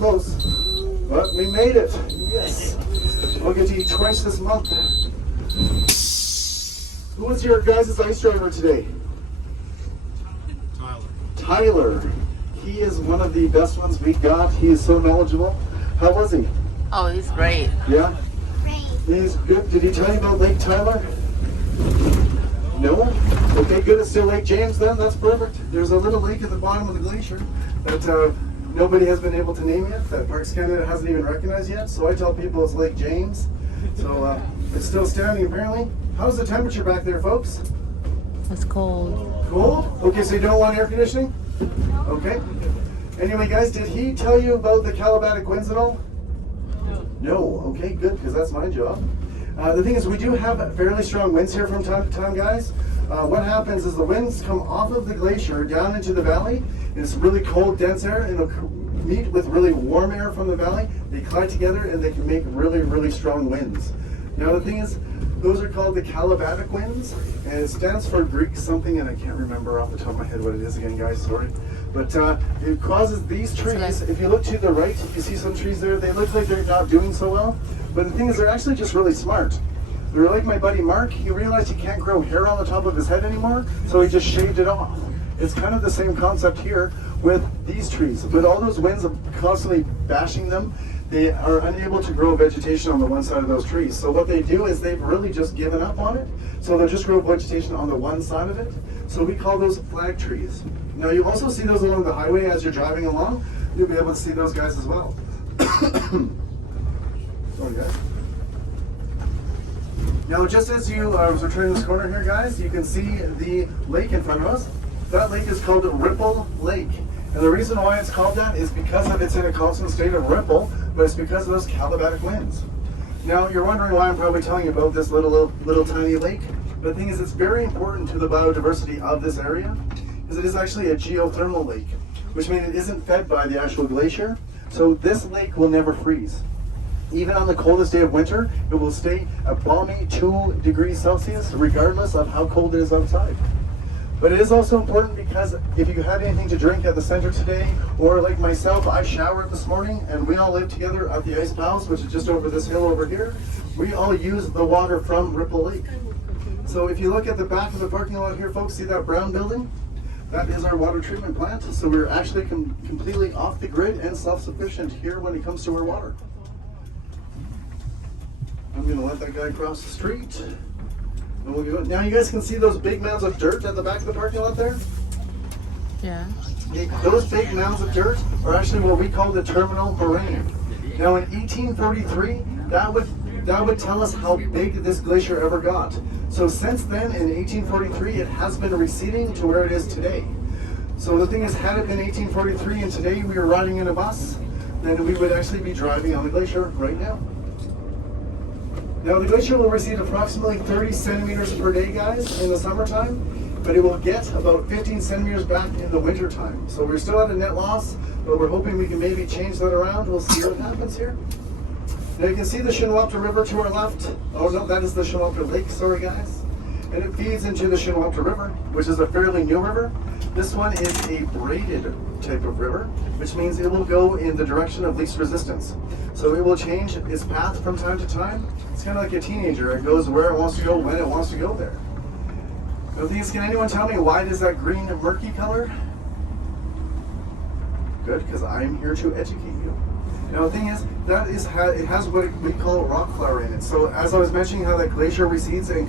close. But we made it. Yes. We'll get to eat twice this month. Who was your guys' ice driver today? Tyler. He is one of the best ones we got. He is so knowledgeable. How was he? Oh, he's great. Yeah? He's good. Did he tell you about Lake Tyler? No? Okay, good. It's still Lake James then. That's perfect. There's a little lake at the bottom of the glacier that nobody has been able to name yet, that Parks Canada hasn't even recognized yet. So I tell people it's Lake James. So it's still standing apparently. How's the temperature back there, folks? It's cold. Cold? Okay, so you don't want air conditioning? Okay. Anyway, guys, did he tell you about the Calabatic winds at all? No. Okay, good, because that's my job. The thing is, we do have fairly strong winds here from time to time, guys. What happens is the winds come off of the glacier down into the valley. It's really cold, dense air, and it'll meet with really warm air from the valley. They collide together, and they can make really, really strong winds. Now, the thing is, those are called the Calabatic winds, and it stands for Greek something, and I can't remember off the top of my head what it is again, guys, sorry. But it causes these trees, if you look to the right, you see some trees there, they look like they're not doing so well, but the thing is, they're actually just really smart. They're like my buddy Mark. He realized he can't grow hair on the top of his head anymore, so he just shaved it off. It's kind of the same concept here with these trees. With all those winds constantly bashing them, they are unable to grow vegetation on the one side of those trees. So what they do is they've really just given up on it. So they'll just grow vegetation on the one side of it. So we call those flag trees. Now you also see those along the highway as you're driving along. You'll be able to see those guys as well. Sorry guys. Now just as you are turning this corner here, guys, you can see the lake in front of us. That lake is called Ripple Lake. And the reason why it's called that is because of it's in a constant state of ripple, but it's because of those Calabatic winds. Now you're wondering why I'm probably telling you about this little tiny lake. But the thing is, it's very important to the biodiversity of this area, because it is actually a geothermal lake, which means it isn't fed by the actual glacier. So this lake will never freeze. Even on the coldest day of winter, it will stay a balmy 2 degrees Celsius, regardless of how cold it is outside. But it is also important because if you had anything to drink at the center today, or like myself, I showered this morning and we all live together at the Ice Palace, which is just over this hill over here. We all use the water from Ripple Lake. So if you look at the back of the parking lot here, folks, see that brown building? That is our water treatment plant. So we're actually completely off the grid and self-sufficient here when it comes to our water. I'm gonna let that guy cross the street. And we'll go. Now you guys can see those big mounds of dirt at the back of the parking lot there? Yeah. Those big mounds of dirt are actually what we call the terminal moraine. Now in 1843, that would tell us how big this glacier ever got. So since then, in 1843, it has been receding to where it is today. So the thing is, had it been 1843 and today we were riding in a bus, then we would actually be driving on the glacier right now. Now the glacier will recede approximately 30 centimeters per day, guys, in the summertime, but it will get about 15 centimeters back in the winter time. So we're still at a net loss, but we're hoping we can maybe change that around. We'll see what happens here. Now you can see the Shinwapta River to our left. Oh no, that is the Shinwapta Lake, sorry guys. And it feeds into the Shinwapta River, which is a fairly new river. This one is a braided type of river, which means it will go in the direction of least resistance. So it will change its path from time to time. It's kind of like a teenager. It goes where it wants to go, when it wants to go there. The thing is, can anyone tell me why it is that green murky color? Good, because I'm here to educate you. Now the thing is, it has what we call rock flour in it. So as I was mentioning how that glacier recedes and